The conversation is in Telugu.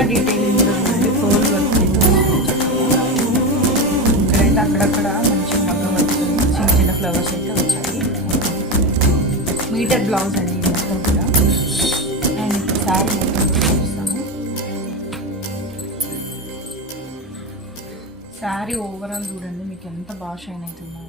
బాగా డీటెయిలింగ్ కూడా చూడండి. ఫోల్ వర్క్ ఇక్కడైతే అక్కడక్కడ మంచి మగ్గం వర్క్ చిన్న చిన్న ఫ్లవర్స్ అయితే వచ్చాయి. మీటర్ బ్లౌజ్ అండి మొత్తం కూడా. అండ్ ఇప్పుడు శారీ మొత్తం చూపిస్తాను. శారీ ఓవరాల్ చూడండి మీకు ఎంత బాగా షైన్ అవుతుందో.